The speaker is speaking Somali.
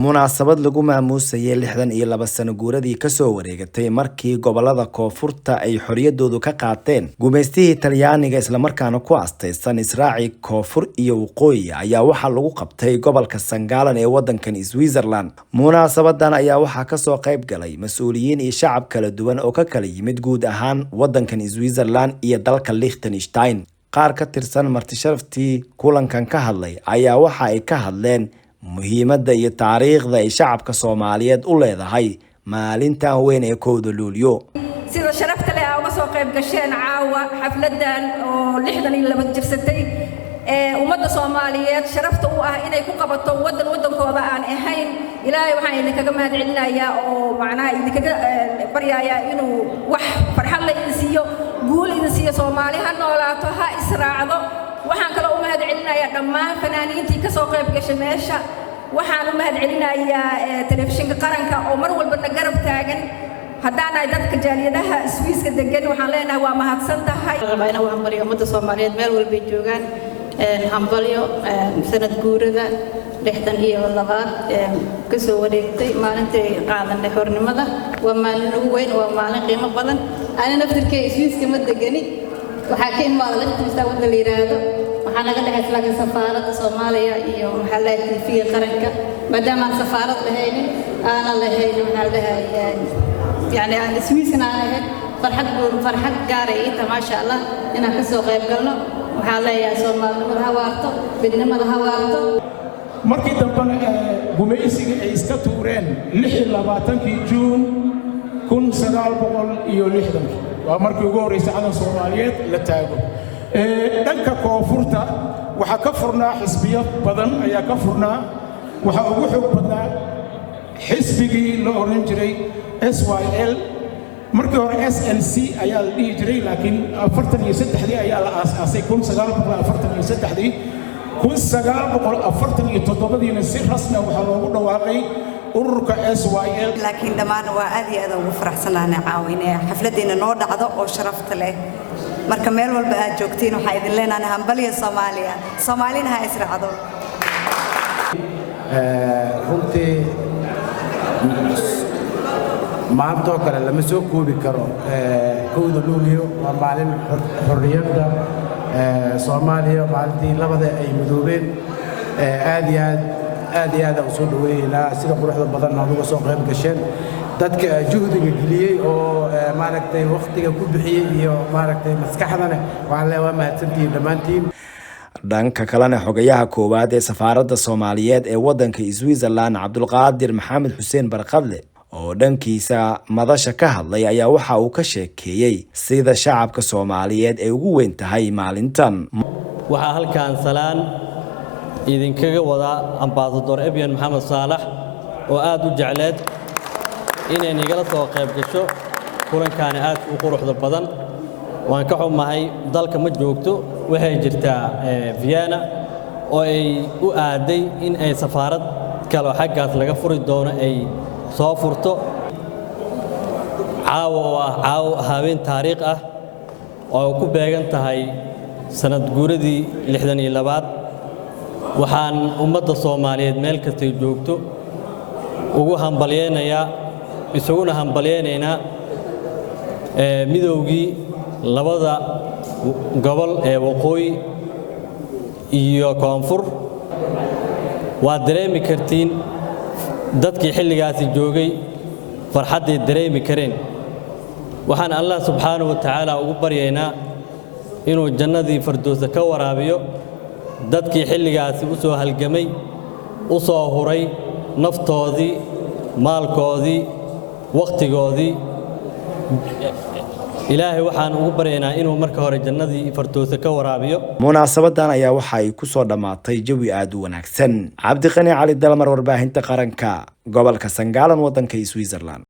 munaasabad lagu maamuusayay 62 sano guuradii ka soo wareegatay markii gobolada koonfurta ay xoriyadoodu ka qaateen gumeystihii Talyaaniga isla markaana ku aastaysan Israaci koonfur iyo waqooyi ayaa waxa lagu qabtay gobolka Sangaalan ee wadankan Switzerland. Munaasabadan ayaa waxa ka soo qayb galay mas'uuliyiin iyo shacab kala duwan oo ka kala yimid guud ahaan wadankan Switzerland iyo dalka Liechtenstein. qaar ka tirsan marti sharaftii kulankan ka hadlay ayaa waxa ay ka hadleen muhiimadda iyo taariikhda ay shacabka Soomaaliyeed u leedahay maalintan weyn ee 1 Luulyo. sida sharafta leh uga soo qayb gasheen caawa xafladan oo 62 jirsatay ummadda Soomaaliyeed sharafta u ah inay ku qabato wadankooda aan ahayn. ilaahay waxaan idinkaga mahadcelinayaa oo macnaha idinkaga baryayaa inuu wax farxad la idin siiyo guul idin siiyo Soomaali ha noolaato ha israacdo. waxaan kale u mahadcelinayaa dhammaan fanaaniintii ka soo qayb gashay meesha. waxaan u mahadcelinayaa telefishinka qaranka oo mar walba na garab taagan. haddaan ay dadka jaaliyadaha Swiss-ka degan waxaan leenahay waa mahadsan tahay. waxaan u hambalyo ummadda Soomaaliyeed meel walba ay joogaan hambalyo sanad guurada 62 ka soo wareegtay maalintii qaadanay xornimada. waa maalin ugu weyn, waa maalin qiimo badan. ana naftirkay Swiss-ka ma degani waxaa ka imaada laftiisa wada la yiraahdo waxaa naga dhaxay laga safaaradda Soomaaliya iyo maxalada TV qaranka maadaama safaarad lahayn ana lahayn waxa la dhahay yani aan Swiss-na ahayd farxad gaar ah inta ma sha Allah inaan ka soo qayb galno. waxaa leeyahay Soomaalidu ha waarto midnimada ha waarto. markii dambe gumeysiga ay iska tuureen 26 Juun 1960 waa markii ugu horeysay calan Soomaaliyeed la taago. dhanka koonfurta waxa ka furnaa xisbiyo badan ayaa ka furnaa. waxa ugu xoog badnaa xisbigii la oran jiray SYL. markii hore SNC ayaa la dhihi jiray laakiin 43 ayaa la aasaasay 1943. 1947 si rasmi ah waxa loogu dhawaaqay ururka SYL. laakiin dhammaan waa aad iyo aad ugu faraxsanahay caawinaya xafladeena noo dhacdo oo sharafta leh. marka meel walba aad joogtiin waxa idin leenahay hambalyo Soomaaliya. Soomaalina ha israacdo. runtii maanta kale lama soo koobi karo 1 Luulyo waa maalin xorriyadda Soomaaliya maalintii labada ay midoobeen. aad iyo aad u soo dhaweeyna sida quruxda badan oo uga soo qayb gasheen dadka juhdiga geliyay oo maaragtay waqtiga ku bixiyay iyo maaragtay maskaxdana waxaan leeyahay mahadsantiin dhamaantiin. dhanka kalena xogayaha koowaad ee safaaradda Soomaaliyeed ee wadanka Switzerland Cabdulqaadir Maxamed Xuseen Barqadle oo dhankiisa madasha ka hadlay ayaa waxa uu ka sheekeeyay sida shacabka Soomaaliyeed ay ugu weyn tahay maalintan. waxaa halkaan salaan idinkaga wada ambassador Ebian Maxamed Saalax oo aad u jecleed inay nagala soo qayb gasho kulankan aad u quruxda badan. waan ka xumahay dalka ma joogto waxay jirtaa Vienna oo ay u aaday in ay safaarad kale xaggaas laga furi doono ay soo furto. caawa habeen taariikh ah oo ku beegan tahay sanad guuradii 62. waxaan ummadda Soomaaliyeed meel kasta joogto ugu hambalyeynaya isaguna hambalyeynayna midowgii labada gobol ee waqooyi iyo koonfur. waad dareemi kartiin dadkii xilligaasi joogay farxadday dareemi kareen. waxaan Allah subxaanahu wa ta'aala ugu baryaynaa inuu jannadii firdawsa ka waraabiyo dadkii xilligaasi u soo halgamay u soo huray naftoodii maalkoodii waqtigoodii. ilaahay waxaan ugu baryaynaa inuu marka hore jannadii firdawsa ka waraabiyo. munaasabadan ayaa waxa ay ku soo dhamaatay jawi aad u wanaagsan. Cabdiqani Cali Dalmar, warbaahinta qaranka, gobolka Sangaalan, wadanka Switzerland.